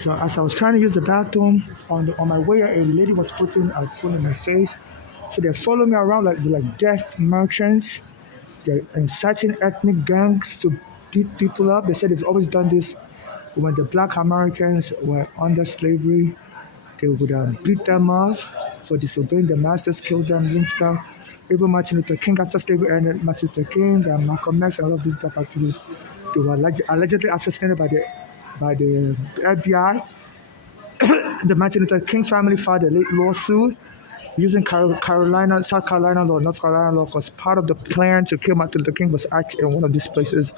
So as I was trying to use the bathroom on my way, a lady was putting her phone in my face. So they follow me around like death merchants. They're inciting ethnic gangs to beat people up. They said they've always done this when the black Americans were under slavery. They would beat them up for disobeying the masters, kill them, lynch them. Even Martin Luther King after slavery ended, Martin Luther King and Malcolm X and all of these black activists, they were allegedly assassinated by the FBI. The Martin Luther King's family filed a late lawsuit using Carolina, South Carolina law, North Carolina law, because part of the plan to kill Martin Luther King was actually in one of these places,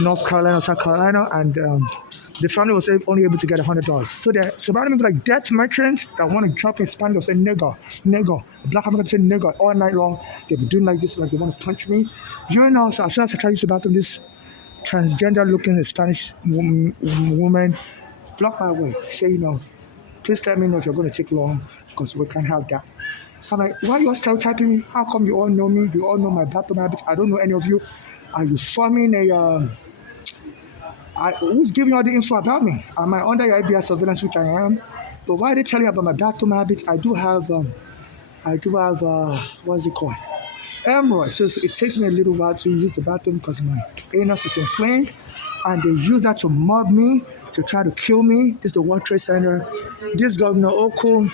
North Carolina, South Carolina, and the family was only able to get $100. So they're surrounding me with like death merchants that want to drop in Spanish, say nigger, nigger. Black Americans say nigger all night long. They've been doing like this, like they want to punch me. You know, so as soon as I try to use the bathroom, this transgender looking Spanish woman blocked my way. Say, please let me know if you're going to take long because we can't have that. I'm like, why are you all stereotyping me? How come you all know me? You all know my bathroom habits. I don't know any of you. Are you forming who's giving all the info about me? Am I under your FBI surveillance, which I am? But why are they telling you about my bathroom habits? I do have what's it called? Hemorrhoids. So it takes me a little while to use the bathroom because my anus is inflamed. And they use that to mob me, to try to kill me. This is the World Trade Center. This Governor Oko,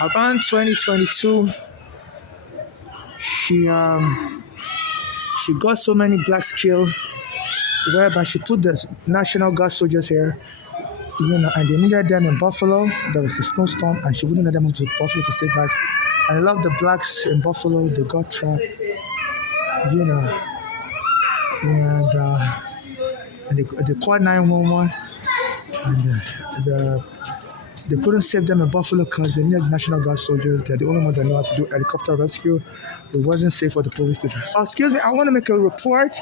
around 2022, she got so many blacks killed, whereby she put the National Guard soldiers here, and they needed them in Buffalo. There was a snowstorm, and she wouldn't let them move to Buffalo to save lives. And a lot of the blacks in Buffalo, they got trapped, and they called 911, and they couldn't save them in Buffalo because they needed National Guard soldiers. They're the only ones that know how to do helicopter rescue. It wasn't safe for the police to try. Oh, excuse me, I want to make a report.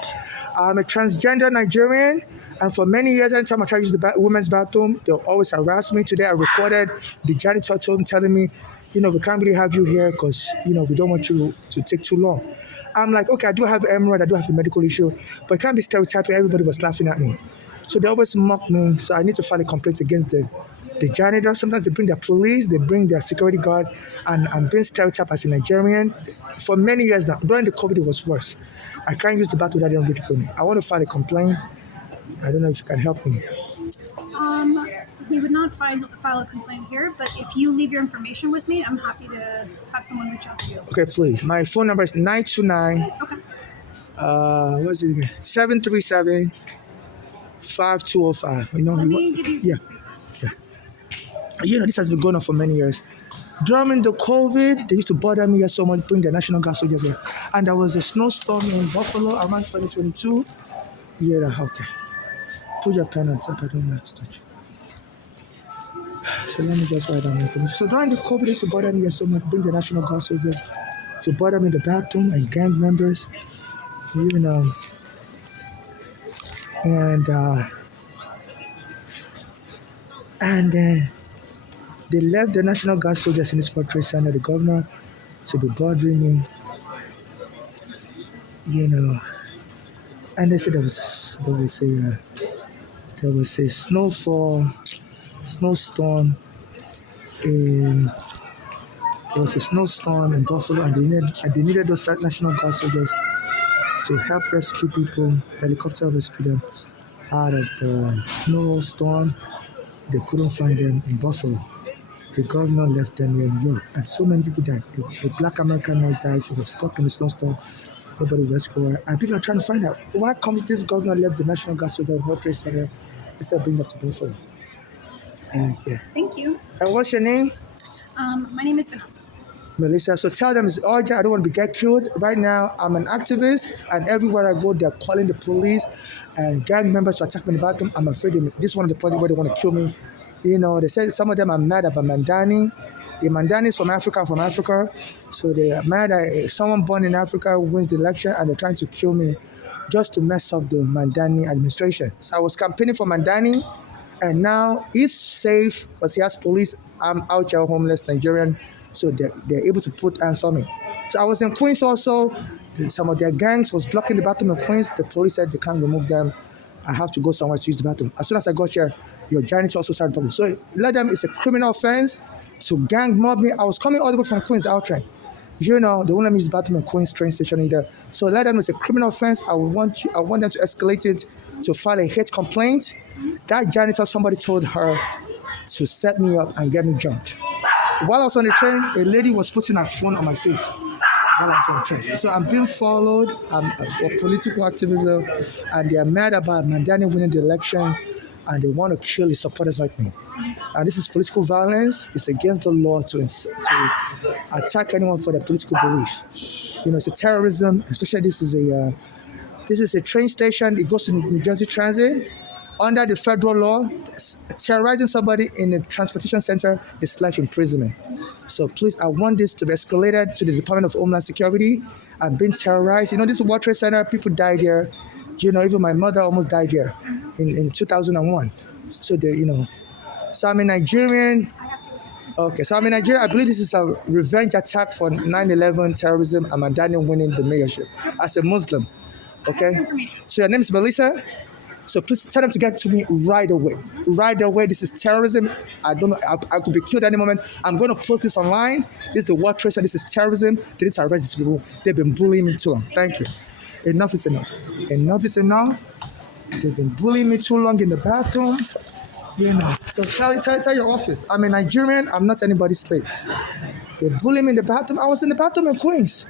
I'm a transgender Nigerian, and for many years, anytime I try to use the women's bathroom, they'll always harass me. Today, I recorded the janitor telling me, we can't really have you here because, we don't want you to take too long. I'm like, okay, I do have hemorrhoid, I do have a medical issue, but it can't be stereotyping. Everybody was laughing at me. So they always mock me, so I need to file a complaint against the janitor. Sometimes they bring their police, they bring their security guard, and I'm being stereotyped as a Nigerian for many years now. During the COVID, it was worse. I can't use the bathroom without them ridiculing me. I want to file a complaint. I don't know if you can help me. We would not file a complaint here, but if you leave your information with me, I'm happy to have someone reach out to you. Okay, please. My phone number is 929. Okay. What's it again? 737-5205. Let me give you this. Yeah. This has been going on for many years. During the COVID, they used to bother me here so much, bring the National Guard soldiers here. And there was a snowstorm in Buffalo around 2022. Yeah, okay. Put your pen on top, I don't have to touch it. So let me just write down information. So during the COVID, they used to bother me here so much, bring the National Guard soldiers to bother me in the bathroom and gang members, and they left the National Guard soldiers in this World Trade Center, the governor, to be bothering me, and they said there was a snowstorm in Buffalo, and they needed those National Guard soldiers to help rescue people, helicopter rescue them out of the snowstorm. They couldn't find them in Buffalo. The governor left them here in New York, and so many people died. A black American nurse died. She was stuck in the snowstorm. Nobody rescued her. And people are trying to find out why come this governor left the National Guard soldiers in World Trade Center instead of bringing them to Buffalo. Thank you. And what's your name? My name is Vanessa. Melissa. So tell them it's urgent. I don't want to get killed. Right now, I'm an activist, and everywhere I go, they're calling the police and gang members to attack me in the bathroom. I'm afraid this is one of the places where they want to kill me. They say some of them are mad about Mandani. The Mandani is from Africa, so they are mad that someone born in Africa wins the election, and they're trying to kill me just to mess up the Mandani administration. So I was campaigning for Mandani, and now he's safe because he has police. I'm out here homeless Nigerian, so they're able to put hands on me. So I was in Queens also. Some of their gangs was blocking the bathroom in Queens. The police said they can't remove them. I have to go somewhere to use the bathroom. As soon as I got here, your janitor also started talking. So let them, it's a criminal offense to gang mob me. I was coming all the way from Queens, the outrain. You know, they won't let me use the bathroom in Queens train station either. So let them know it's a criminal offense. I want them to escalate it to file a hate complaint. That janitor, somebody told her to set me up and get me jumped. While I was on the train, a lady was putting her phone on my face while I was on the train. So I'm being followed for political activism, and they are mad about Mandani winning the election, and they want to kill his supporters like me. And this is political violence. It's against the law to attack anyone for their political belief. You know, it's a terrorism. Especially this is a train station. It goes to New Jersey Transit. Under the federal law, terrorizing somebody in a transportation center is life imprisonment. So please, I want this to be escalated to the Department of Homeland Security. I've been terrorized. You know, this is World Trade Center. People died there. You know, even my mother almost died here in 2001. So so I'm a Nigerian. Okay, so I'm in Nigeria. I believe this is a revenge attack for 9/11 terrorism and Mandani winning the mayorship as a Muslim. Okay, so your name is Melissa. So please tell them to get to me right away. Right away. This is terrorism. I don't know. I could be killed any moment. I'm going to post this online. This is the World Trade Center. This is terrorism. They need to arrest these people. They've been bullying me too long. Thank you. Enough is enough. Enough is enough. They've been bullying me too long in the bathroom. You know. So tell your office. I'm a Nigerian. I'm not anybody's slave. They bullied me in the bathroom. I was in the bathroom in Queens.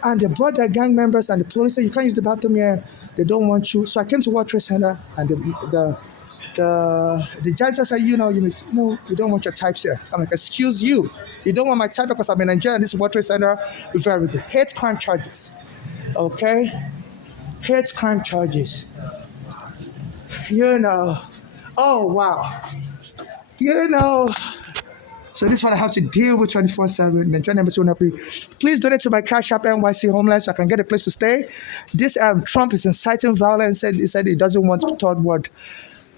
And they brought their gang members, and the police said, you can't use the bathroom here. They don't want you. So I came to World Trade Center, and the janitor said, you don't want your types here. I'm like, excuse you. You don't want my type because I'm in Nigeria. This is World Trade Center. Very good. Hate crime charges. Okay? Hate crime charges. Oh, wow. So this is what I have to deal with 24/7. Nigerian Embassy won't help me. Please donate to my Cash App NYC Homeless so I can get a place to stay. This Trump is inciting violence. He said he doesn't want third world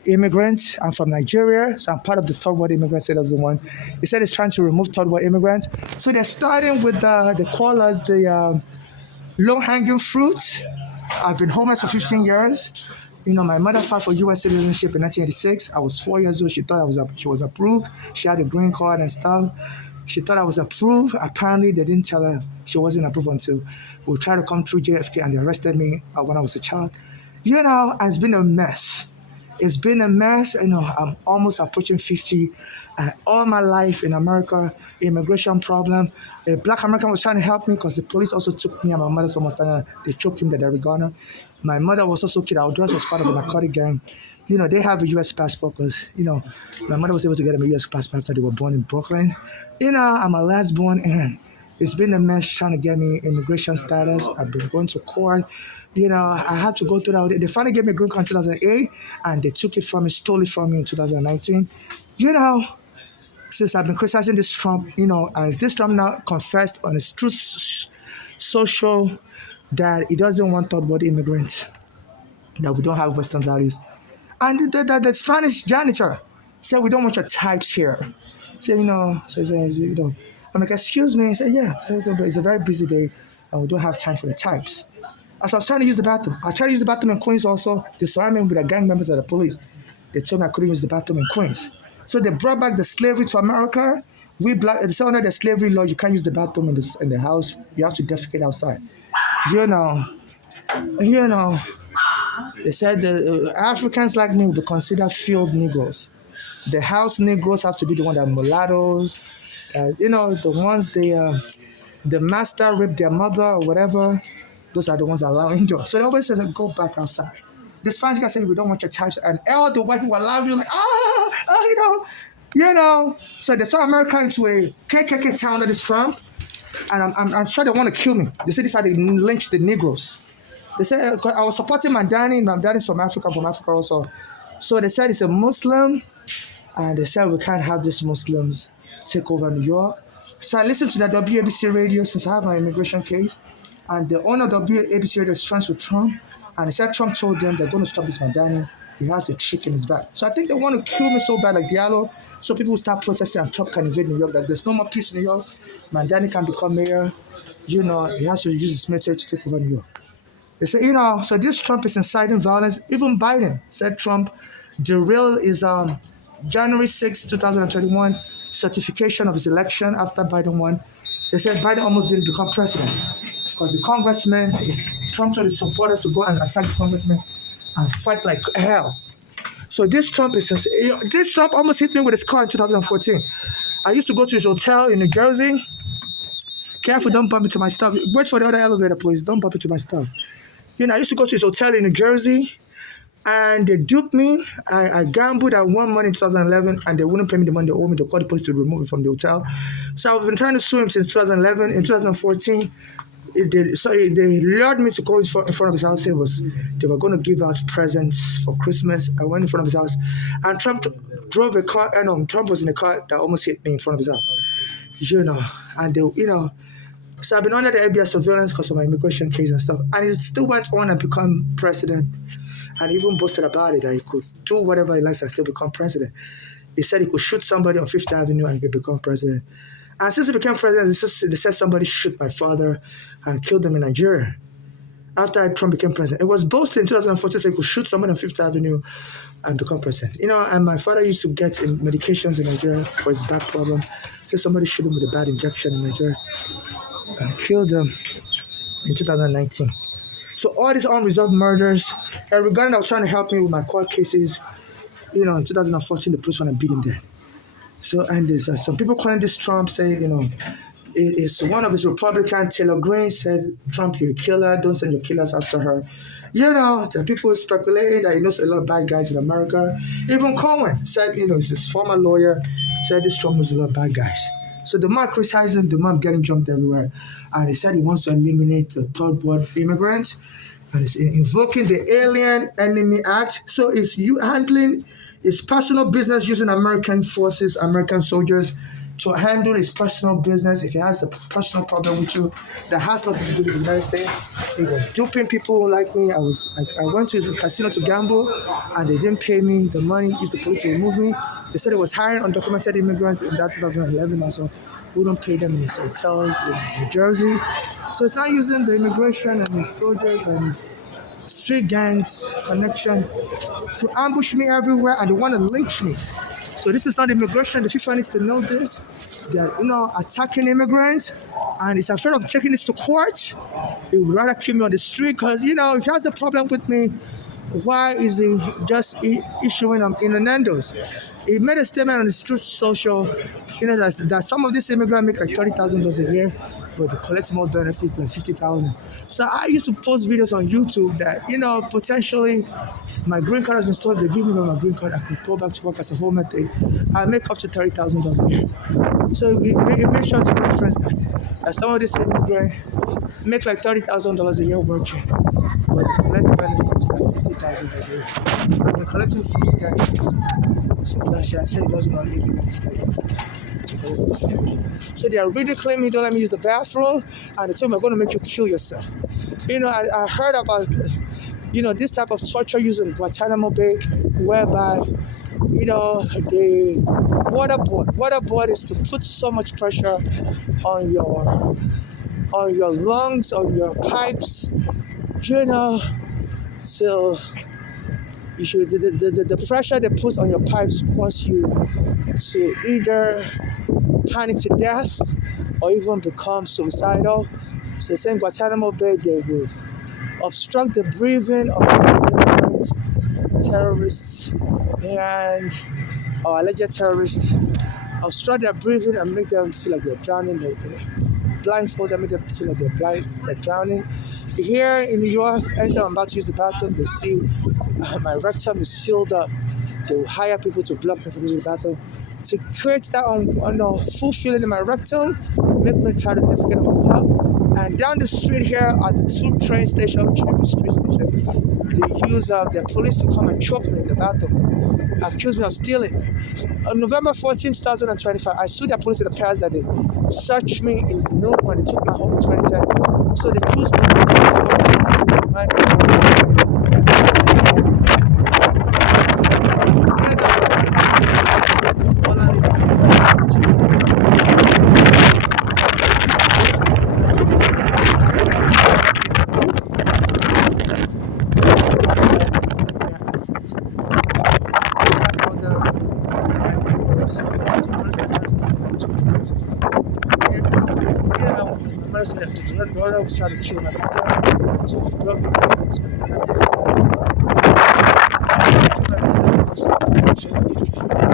immigrants. I'm from Nigeria, so I'm part of the third world immigrants he doesn't want. He said he's trying to remove third world immigrants. So they're starting with the callers, the low-hanging fruit. I've been homeless for 15 years. You know, my mother filed for U.S. citizenship in 1986. I was 4 years old. She thought she was approved. She had a green card and stuff. She thought I was approved. Apparently, they didn't tell her she wasn't approved until we tried to come through JFK and they arrested me when I was a child. And it's been a mess. It's been a mess. I'm almost approaching 50. All my life in America, immigration problem. A black American was trying to help me because the police also took me and my mother's almost done. They choked him, that they're Ghana. My mother was also killed. Our dress was part of a narcotic gang. They have a U.S. passport because, my mother was able to get them a U.S. passport after they were born in Brooklyn. I'm a last born, and it's been a mess trying to get me immigration status. I've been going to court. I had to go through that. They finally gave me a green card in 2008, and they took it from me, stole it from me in 2019. Since I've been criticizing this Trump, and this Trump now confessed on his truth social that he doesn't want third world immigrants, that we don't have Western values. And the Spanish janitor said, we don't want your types here. So, so he said, I'm like, excuse me. He said, yeah. So it's a very busy day, and we don't have time for the types. As I was trying to use the bathroom, I tried to use the bathroom in Queens also. They surrounded me with the gang members of the police. They told me I couldn't use the bathroom in Queens. So they brought back the slavery to America. They said under the slavery law, you can't use the bathroom in the house. You have to defecate outside. They said the Africans like me will be considered field Negroes. The house Negroes have to be the one that mulatto. The ones the master raped their mother or whatever. Those are the ones that allow indoors. So they always say, go back outside. The Spanish guy said, we don't want your types. And all the white people were laughing like, So they turned America into a KKK town under this Trump. And I'm sure they want to kill me. They said this is how they lynched the Negroes. They said, I was supporting Mandani. Mandani's from Africa, I'm from Africa also. So they said he's a Muslim. And they said we can't have these Muslims take over New York. So I listened to the WABC radio since I have my immigration case. And the owner of WABC radio is friends with Trump. And he said Trump told them they're going to stop this Mandani. He has a trick in his back. So I think they want to kill me so bad like Diallo. So people will start protesting and Trump can invade New York. That there's no more peace in New York. Mandani can become mayor. He has to use his military to take over New York. They say, so this Trump is inciting violence. Even Biden said Trump, the real is January 6, 2021, certification of his election after Biden won. They said Biden almost didn't become president because the congressman is Trump told his supporters to go and attack the congressman and fight like hell. So this Trump almost hit me with his car in 2014. I used to go to his hotel in New Jersey. Careful, don't bump into my stuff. Wait for the other elevator, please. Don't bump into my stuff. I used to go to his hotel in New Jersey, and they duped me. I gambled. I won money in 2011, and they wouldn't pay me the money they owed me. They called the police to remove me from the hotel. So I've been trying to sue him since 2011. In 2014, they lured me to go in front of his house. They were going to give out presents for Christmas. I went in front of his house, and Trump drove a car. Trump was in a car that almost hit me in front of his house. And so I've been under the FBI surveillance because of my immigration case and stuff. And he still went on and become president. And even boasted about it, that he could do whatever he likes and still become president. He said he could shoot somebody on Fifth Avenue and he could become president. And since he became president, they said somebody shoot my father and killed him in Nigeria. After Trump became president, it was boasted in 2014 that he could shoot somebody on Fifth Avenue and become president. And my father used to get medications in Nigeria for his back problem. So somebody shot him with a bad injection in Nigeria and killed him in 2019. So all these unresolved murders, and regarding that was trying to help me with my court cases, in 2014, the police want to beat him dead. So, and there's some people calling this Trump, saying, it's one of his Republicans, Taylor Greene, said, Trump, you're a killer, don't send your killers after her. There are people speculating that he knows a lot of bad guys in America. Even Cohen said, he's his former lawyer, said this Trump knows a lot of bad guys. So the man criticizing the man getting jumped everywhere. And he said he wants to eliminate the third world immigrants. And he's invoking the Alien Enemy Act. So it's you handling his personal business using American forces, American soldiers, to handle his personal business. If he has a personal problem with you that has nothing to do with the United States, he was duping people like me. I went to the casino to gamble, and they didn't pay me the money. Used the police to remove me. They said it was hiring undocumented immigrants in that 2011 also. We don't pay them in his hotels in New Jersey. So it's not using the immigration and his soldiers and his street gangs connection to ambush me everywhere, and they want to lynch me. So this is not immigration. The FIFA needs to know this. They're attacking immigrants, and he's afraid of taking this to court. He would rather kill me on the street because, if he has a problem with me, why is he just issuing innuendos? He made a statement on his Truth Social, that some of these immigrants make like $30,000 a year, but they collect more benefit, like $50,000. So I used to post videos on YouTube that, potentially my green card has been stolen. They give me my green card, I could go back to work as a homemaker. I make up to $30,000 a year. So it makes sure to reference that some of these immigrants make like $30,000 a year working, but they collect benefits like $50,000 a year. I've been collecting food stamps since last year. I said it wasn't on immigrants. So they are really claiming don't let me use the bathroom, and they told me I'm going to make you kill yourself. I heard about this type of torture used in Guantanamo Bay, whereby the waterboard is to put so much pressure on your lungs, on your pipes, so the pressure they put on your pipes cause you to either panic to death or even become suicidal. So saying Guantanamo Bay, they would obstruct the breathing of these immigrants, terrorists, and alleged terrorists, obstruct their breathing and make them feel like they're drowning. They blindfold them, make them feel like they're drowning. Here in New York, anytime I'm about to use the bathroom, they see my rectum is filled up. They will hire people to block me from using the bathroom to create that full feeling in my rectum, make me try to defecate on myself. And down the street here at the Tube train station, Chambers Street Station, they use their police to come and choke me in the bathroom, accuse me of stealing. On November 14, 2025, I sued the police in the past that they searched me in the nude when they took my home in 2010. So they accused me in November 14 to remind me to drugs and stuff. My mother said that the daughter was trying to kill my mother. So the drug money because my mother killed my mother because of protection.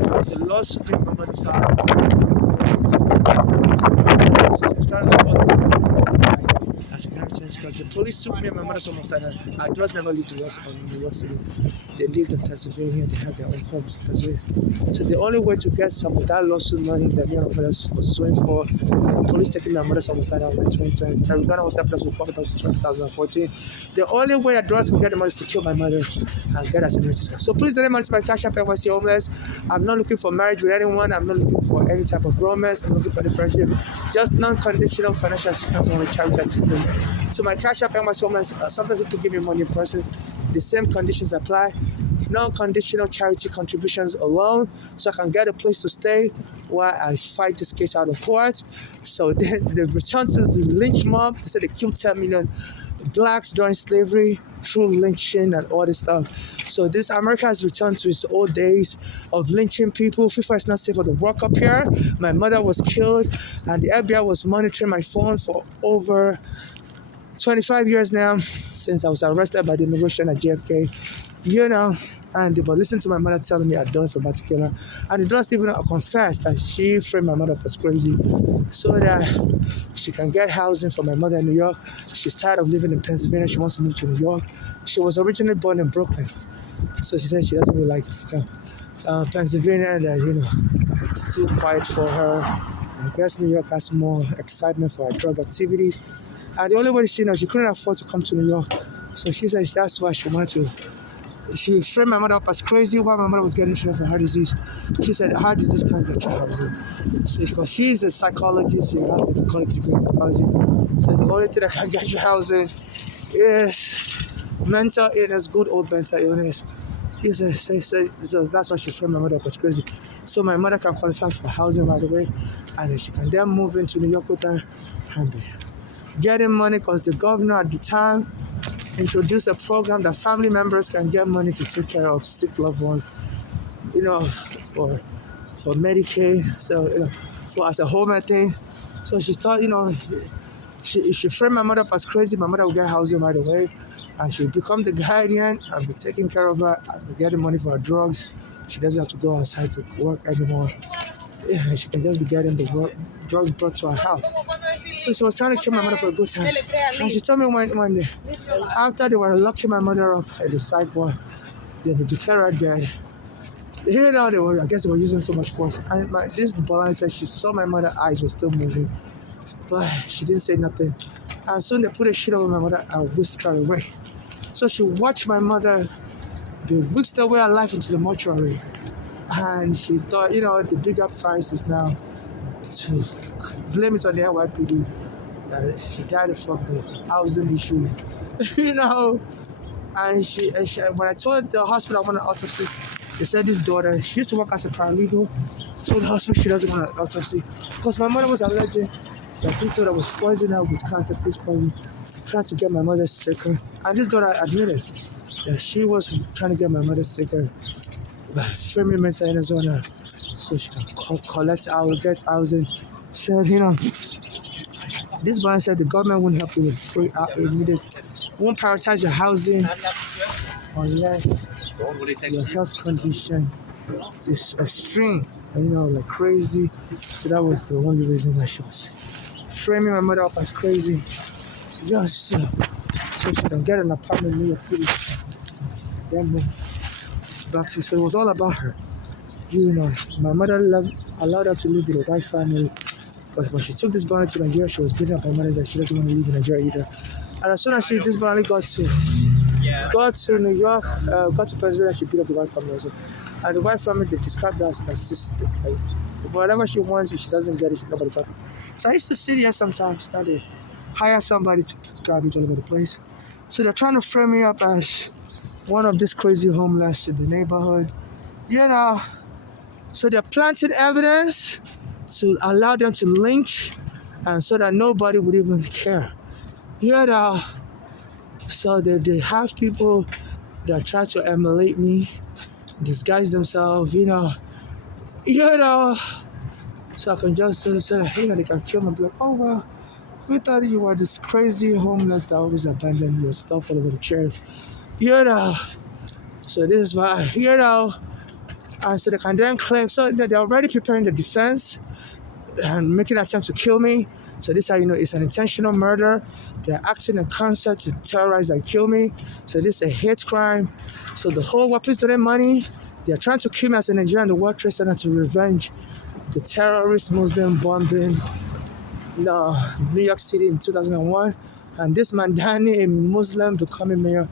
There was a lawsuit that my mother filed with the police 1975. So she was trying to support the money as inheritance because the police took me and my mother almost died. Our daughters never lived in New York City. They lived in Pennsylvania. They had their own homes in Pennsylvania. So the only way to get some of that lawsuit money that me and my mother was suing for the police taking my mother almost died out in 2010. And Ghana was helping us with profit in 2014. The only way that daughters can get the money is to kill my mother and get us inheritance. So please donate money to my cash app NYC Homeless. I'm not looking for marriage with anyone. I'm not looking for any type of romance. I'm looking for any friendship. Just non-conditional financial assistance, only charity assistance. So my cash app NYC Homeless, sometimes you can give me money in person. The same conditions apply. Non-conditional charity contributions alone, so I can get a place to stay while I fight this case out of court. So then they returned to the lynch mob. They said they killed 10 million blacks during slavery through lynching and all this stuff. So this America has returned to its old days of lynching people. FIFA is not safe for the work up here. My mother was killed, and the FBI was monitoring my phone for over 25 years now, since I was arrested by the immigration at JFK, and they would listen to my mother telling me I done so about to kill her. And the daughter even confessed that she framed my mother up as crazy so that she can get housing for my mother in New York. She's tired of living in Pennsylvania. She wants to move to New York. She was originally born in Brooklyn. So she said she doesn't really like Pennsylvania, that, it's too quiet for her. I guess New York has more excitement for her drug activities. And the only way she couldn't afford to come to New York. So she says that's why she wanted to. She framed my mother up as crazy while my mother was getting treated for heart disease. She said heart disease can't get you housing. So, because she's a psychologist, she has a college degree in psychology. So the only thing that can get you housing is mental illness, good old mental illness. So that's why she framed my mother up as crazy. So my mother can qualify for housing right away, and then she can then move into New York with her and getting money because the governor at the time introduced a program that family members can get money to take care of sick loved ones, for Medicaid, so, for as a home thing. So she thought, she framed my mother up as crazy, my mother would get housing right away, and she would become the guardian and be taking care of her and be getting money for her drugs. She doesn't have to go outside to work anymore. Yeah, she can just be getting the drugs brought to her house. So she was trying to kill my mother for a good time. And she told me one day, after they were locking my mother up at the sidewalk, then they declared her dead. I guess they were using so much force. And this Bolani said she saw my mother's eyes were still moving, but she didn't say nothing. And soon they put a sheet over my mother and whisked her away. So she watched my mother, they whisked away her life into the mortuary. And she thought, the bigger price is now to blame it on the NYPD that she died from the housing issue, And she, when I told the hospital I want an autopsy, they said this daughter, she used to work as a paralegal, told the hospital she doesn't want an autopsy because my mother was alleging that this daughter was poisoning her with counterfeit fish poison, trying to get my mother sicker. And this daughter admitted that she was trying to get my mother sicker by framing mental illness on her so she can collect get housing. She said, this man said the government won't help you with free immediate, won't prioritize your housing unless your health condition is extreme, like crazy. So that was the only reason why she was framing my mother up as crazy, just so she can get an apartment in New York City. Then move back to. So it was all about her. My mother allowed her to live with a white family. But when she took this Bonnie to Nigeria, she was beating up her mother that she doesn't want to live in Nigeria either. And as soon as this Bonnie got to New York, got to Pennsylvania, she beat up the white family also. And the white family, they described her as narcissistic. Like, whatever she wants, if she doesn't get it, nobody's happy. So I used to sit here sometimes, and they hire somebody to put garbage all over the place. So they're trying to frame me up as one of these crazy homeless in the neighborhood. So they're planting evidence to allow them to lynch, and so that nobody would even care. So they have people that try to emulate me, disguise themselves, So I can just say, hey, they can kill me. Be like, oh, well, we thought you were this crazy homeless that always abandoned your stuff all over the chair. You know, so this is why, and so they can then claim, so they're already preparing the defense and making an attempt to kill me. So this is how you know it's an intentional murder. They're acting in concert to terrorize and kill me. So this is a hate crime. So the whole weapons donate money. They're trying to kill me as a Nigerian in the World Trade Center to revenge the terrorist Muslim bombing in New York City in 2001. And this man, Danny, a Muslim, becoming mayor.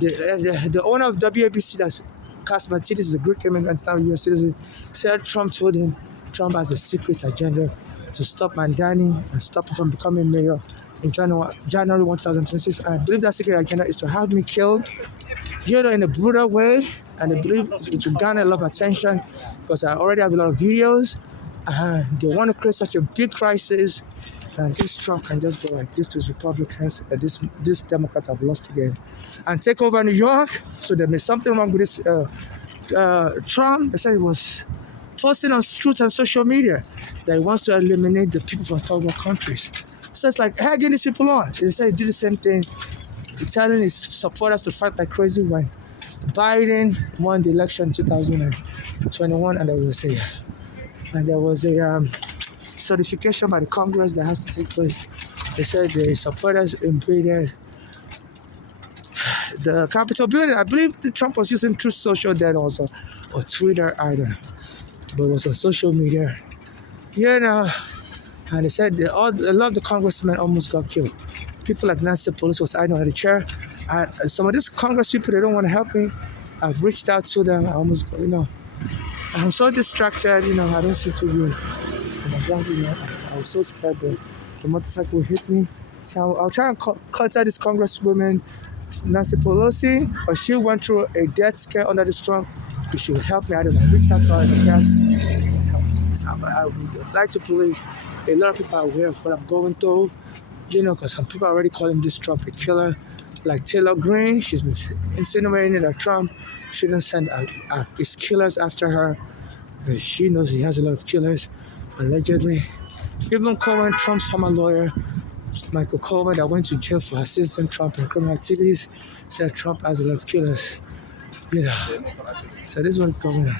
The owner of WABC, that's Kasmatidis, is a Greek immigrant, now a US citizen, said Trump has a secret agenda to stop Mandani and stop him from becoming mayor in January 2026. And I believe that secret agenda is to have me killed, in a brutal way. And I believe it will garner a lot of attention because I already have a lot of videos. And they want to create such a big crisis. And this Trump can just go like this to his Republicans, and this Democrats have lost again, and take over New York. So there may be something wrong with this Trump. They said he was posting on truth and social media that he wants to eliminate the people from third world countries. So it's like egging these people on. They said he did the same thing, telling his supporters to fight like crazy when Biden won the election in 2021, and there was a certification by the Congress that has to take place. They said the supporters invaded the Capitol building. I believe the Trump was using Truth Social then also, or Twitter either, but it was on social media. And they said a lot of the congressmen almost got killed. People like Nancy Pelosi was hiding under the chair, and some of these Congress people, they don't want to help me. I've reached out to them. I almost, I'm so distracted. I don't see too good. I was so scared that the motorcycle hit me. So I'll try and contact this Congresswoman, Nancy Pelosi, but she went through a death scare under this Trump. She will help me. I don't know. I reached out to her in the past. I would like to believe a lot of people are aware of what I'm going through, because some people are already calling this Trump a killer. Like Taylor Greene, she's been insinuating that Trump shouldn't send his killers after her. She knows he has a lot of killers, allegedly. Even Cohen, Trump's former lawyer, Michael Cohen, that went to jail for assisting Trump in criminal activities, said Trump has a lot of killers. So this is what's going on.